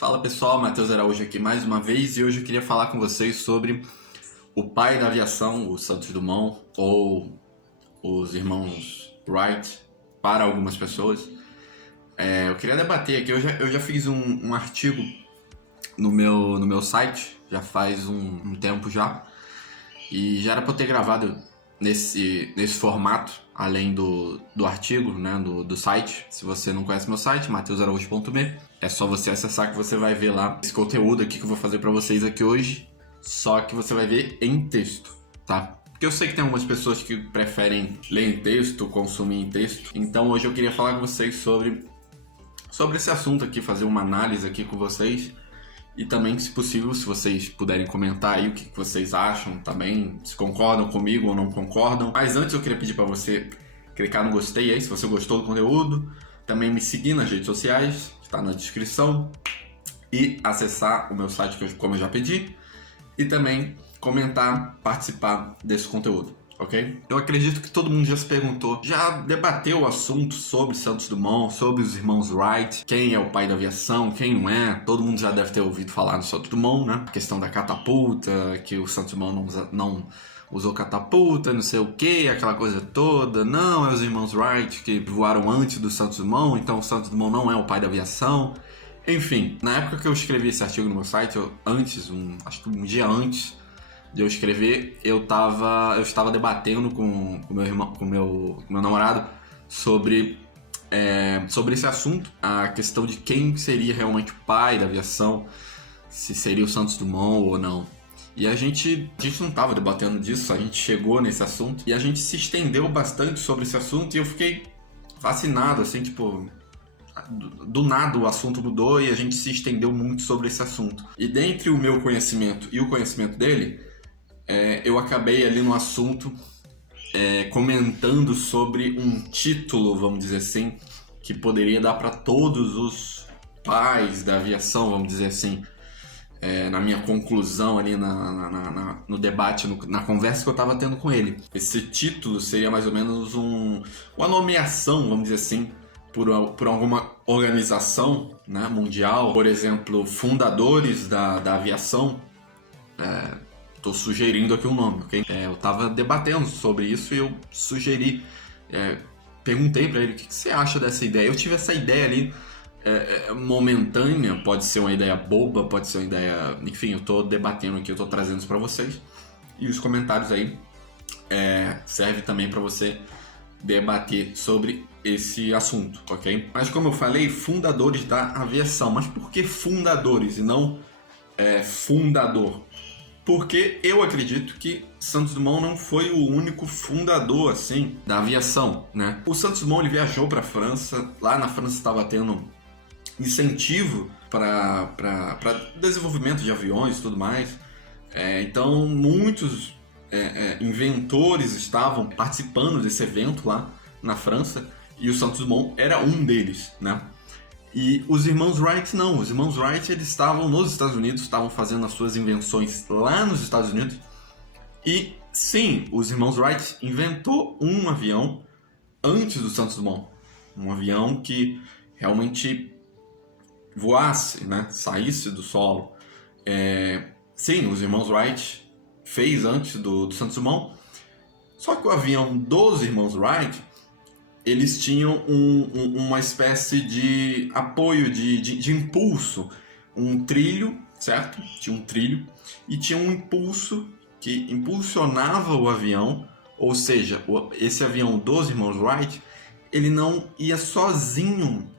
Fala pessoal, Matheus Araújo aqui mais uma vez e hoje eu queria falar com vocês sobre o pai da aviação, o Santos Dumont, ou os irmãos Wright para algumas pessoas. Eu queria debater aqui, eu já fiz um artigo no meu site, já faz um tempo já, e já era para eu ter gravado nesse formato, além do artigo, né, do site. Se você não conhece meu site, matheusaraújo.me, é só você acessar que você vai ver lá esse conteúdo aqui que eu vou fazer para vocês aqui hoje, só que você vai ver em texto, tá? Porque eu sei que tem algumas pessoas que preferem ler em texto, consumir em texto, então hoje eu queria falar com vocês sobre esse assunto aqui, fazer uma análise aqui com vocês. E também, se possível, se vocês puderem comentar aí o que vocês acham também, se concordam comigo ou não concordam. Mas antes eu queria pedir para você clicar no gostei aí, se você gostou do conteúdo. Também me seguir nas redes sociais, que está na descrição. E acessar o meu site, como eu já pedi. E também comentar, participar desse conteúdo, ok? Eu acredito que todo mundo já se perguntou, já debateu o assunto sobre Santos Dumont, sobre os irmãos Wright, quem é o pai da aviação, quem não é. Todo mundo já deve ter ouvido falar no Santos Dumont, né? A questão da catapulta, que o Santos Dumont não usou catapulta, não sei o que, aquela coisa toda. Não, é os irmãos Wright que voaram antes do Santos Dumont, então o Santos Dumont não é o pai da aviação. Enfim, na época que eu escrevi esse artigo no meu site, acho que um dia antes de eu escrever, eu estava debatendo com meu irmão, com meu namorado sobre esse assunto, a questão de quem seria realmente o pai da aviação, se seria o Santos Dumont ou não. E a gente não estava debatendo disso, a gente chegou nesse assunto e a gente se estendeu bastante sobre esse assunto e eu fiquei fascinado, assim, tipo, do nada o assunto mudou e a gente se estendeu muito sobre esse assunto. E dentre o meu conhecimento e o conhecimento dele, eu acabei ali no assunto comentando sobre um título, vamos dizer assim, que poderia dar para todos os pais da aviação, vamos dizer assim, na minha conclusão ali no debate, na conversa que eu estava tendo com ele. Esse título seria mais ou menos uma nomeação, vamos dizer assim, por alguma organização, né, mundial, por exemplo, fundadores da aviação. Estou sugerindo aqui um nome, ok? Eu estava debatendo sobre isso e eu sugeri, perguntei para ele o que você acha dessa ideia. Eu tive essa ideia ali momentânea, pode ser uma ideia boba, pode ser uma ideia... Enfim, eu estou debatendo aqui, eu estou trazendo isso para vocês. E os comentários aí servem também para você debater sobre esse assunto, ok? Mas como eu falei, fundadores da aviação. Mas por que fundadores e não fundador? Porque eu acredito que Santos Dumont não foi o único fundador, assim, da aviação, né? O Santos Dumont, ele viajou para a França. Lá na França estava tendo incentivo para desenvolvimento de aviões e tudo mais. Então, muitos inventores estavam participando desse evento lá na França. E o Santos Dumont era um deles, né? E os irmãos Wright não. Os irmãos Wright, eles estavam nos Estados Unidos, estavam fazendo as suas invenções lá nos Estados Unidos. E sim, os irmãos Wright inventou um avião antes do Santos Dumont. Um avião que realmente voasse, né? Saísse do solo. Sim, os irmãos Wright fez antes do Santos Dumont. Só que o avião dos irmãos Wright, eles tinham uma espécie de apoio, de impulso, um trilho, certo? Tinha um trilho e tinha um impulso que impulsionava o avião, ou seja, esse avião dos irmãos Wright, ele não ia sozinho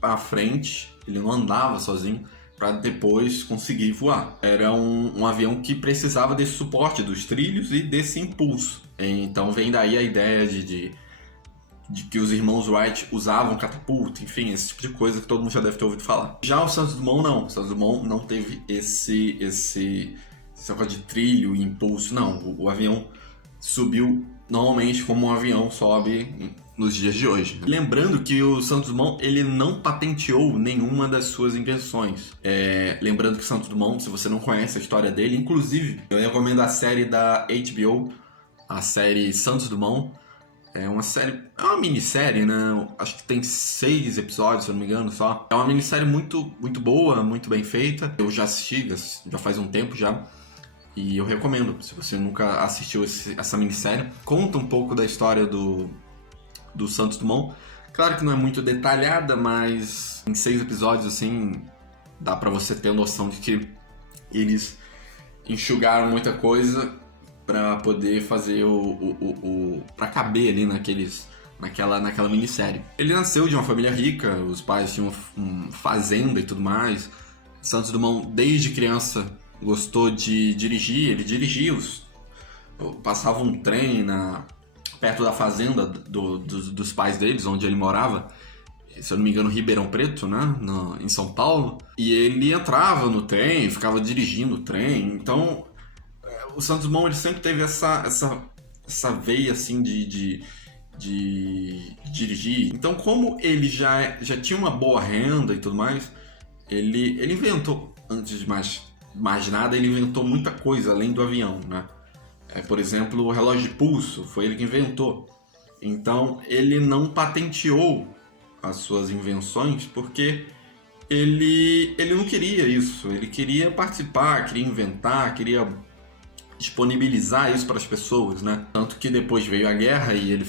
para frente, ele não andava sozinho para depois conseguir voar. Era um avião que precisava desse suporte dos trilhos e desse impulso. Então vem daí a ideia de que os irmãos Wright usavam catapulta, enfim, esse tipo de coisa que todo mundo já deve ter ouvido falar. Já o Santos Dumont não. O Santos Dumont não teve esse negócio de trilho e impulso, não. O avião subiu normalmente como um avião sobe nos dias de hoje. Lembrando que o Santos Dumont, ele não patenteou nenhuma das suas invenções. Lembrando que o Santos Dumont, se você não conhece a história dele, inclusive, eu recomendo a série da HBO, a série Santos Dumont. É uma série, é uma minissérie, né? Acho que tem 6 episódios, se eu não me engano, só. É uma minissérie muito boa, muito bem feita. Eu já assisti, já faz um tempo já. E eu recomendo, se você nunca assistiu essa minissérie. Conta um pouco da história do Santos Dumont. Claro que não é muito detalhada, mas em 6 episódios, assim, dá pra você ter noção de que eles enxugaram muita coisa pra poder fazer pra caber ali naquela minissérie. Ele nasceu de uma família rica, os pais tinham uma fazenda e tudo mais. Santos Dumont, desde criança, gostou de dirigir, ele dirigia passava um trem perto da fazenda dos pais deles, onde ele morava, se eu não me engano, Ribeirão Preto, né, em São Paulo, e ele entrava no trem, ficava dirigindo o trem. Então, o Santos Dumont, ele sempre teve essa veia, assim, de dirigir. Então, como ele já tinha uma boa renda e tudo mais, ele inventou, antes de mais nada, ele inventou muita coisa além do avião, né? Por exemplo, o relógio de pulso, foi ele que inventou. Então, ele não patenteou as suas invenções porque ele não queria isso. Ele queria participar, queria inventar, queria disponibilizar isso para as pessoas, né? Tanto que depois veio a guerra e ele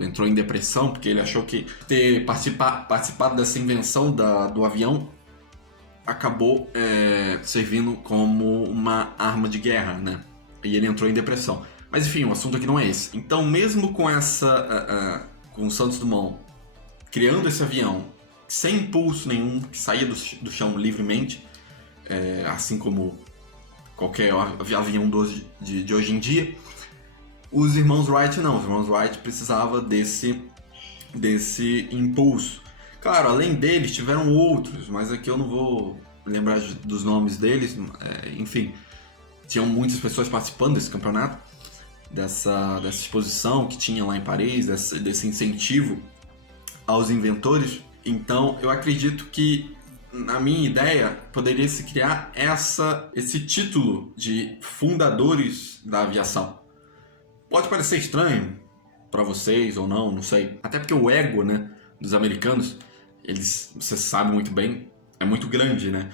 entrou em depressão, porque ele achou que ter participado dessa invenção do avião acabou servindo como uma arma de guerra, né? E ele entrou em depressão. Mas enfim, o assunto aqui não é esse. Então, mesmo com com o Santos Dumont criando esse avião sem impulso nenhum, que saía do chão livremente, assim como qualquer avião de hoje em dia, os irmãos Wright não. Os irmãos Wright precisavam desse impulso. Claro, além deles, tiveram outros, mas aqui eu não vou lembrar dos nomes deles. Enfim, tinham muitas pessoas participando desse campeonato, dessa exposição que tinha lá em Paris, desse incentivo aos inventores. Então, eu acredito que, na minha ideia, poderia se criar esse título de fundadores da aviação. Pode parecer estranho para vocês ou não sei. Até porque o ego, né, dos americanos, você sabe muito bem, é muito grande, né?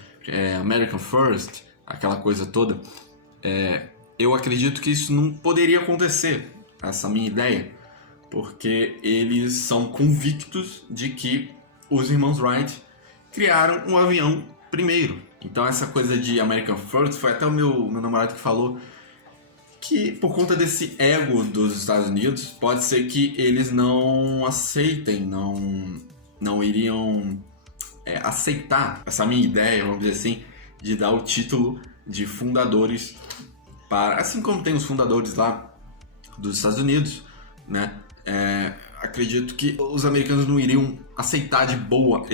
American First, aquela coisa toda. Eu acredito que isso não poderia acontecer, essa minha ideia, porque eles são convictos de que os irmãos Wright criaram um avião primeiro. Então essa coisa de American First, foi até o meu namorado que falou que, por conta desse ego dos Estados Unidos, pode ser que eles não aceitem, não iriam aceitar essa minha ideia, vamos dizer assim, de dar o título de fundadores assim como tem os fundadores lá dos Estados Unidos, né? Acredito que os americanos não iriam aceitar de boa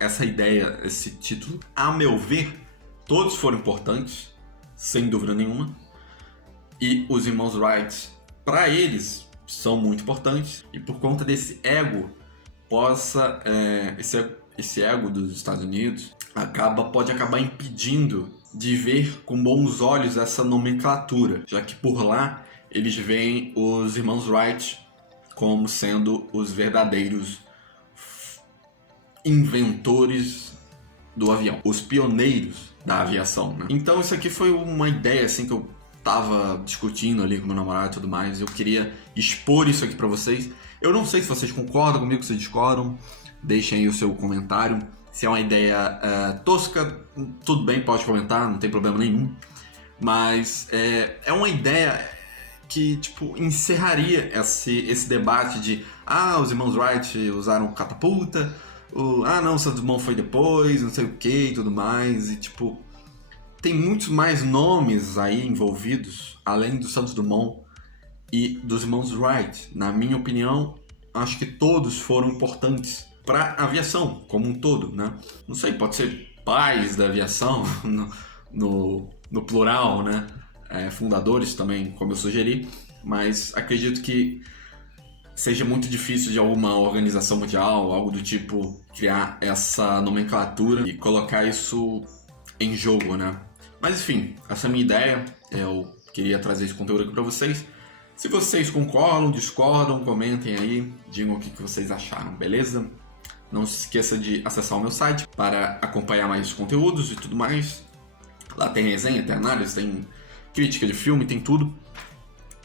essa ideia, esse título. A meu ver, todos foram importantes, sem dúvida nenhuma, e os irmãos Wright, para eles, são muito importantes, e por conta desse ego, esse ego dos Estados Unidos pode acabar impedindo de ver com bons olhos essa nomenclatura, já que por lá eles veem os irmãos Wright como sendo os verdadeiros inventores do avião, os pioneiros da aviação, né? Então isso aqui foi uma ideia assim que eu tava discutindo ali com meu namorado e tudo mais. Eu queria expor isso aqui para vocês. Eu não sei se vocês concordam comigo, se discordam. Deixem aí o seu comentário. Se é uma ideia tosca, tudo bem, pode comentar, não tem problema nenhum. Mas é uma ideia que, tipo, encerraria esse debate de os irmãos Wright usaram catapulta, não, o Santos Dumont foi depois, não sei o que e tudo mais. E, tipo, tem muitos mais nomes aí envolvidos, além do Santos Dumont e dos irmãos Wright. Na minha opinião, acho que todos foram importantes para a aviação como um todo, né? Não sei, pode ser pais da aviação no plural, né? Fundadores também, como eu sugeri, mas acredito que seja muito difícil de alguma organização mundial, algo do tipo, criar essa nomenclatura e colocar isso em jogo, né? Mas enfim, essa é a minha ideia. Eu queria trazer esse conteúdo aqui para vocês. Se vocês concordam, discordam, comentem aí, digam o que vocês acharam, beleza? Não se esqueça de acessar o meu site para acompanhar mais conteúdos e tudo mais. Lá tem resenha, tem análise, tem crítica de filme, tem tudo.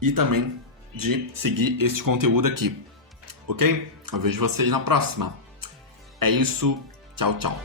E também de seguir este conteúdo aqui, ok? Eu vejo vocês na próxima. É isso, tchau, tchau.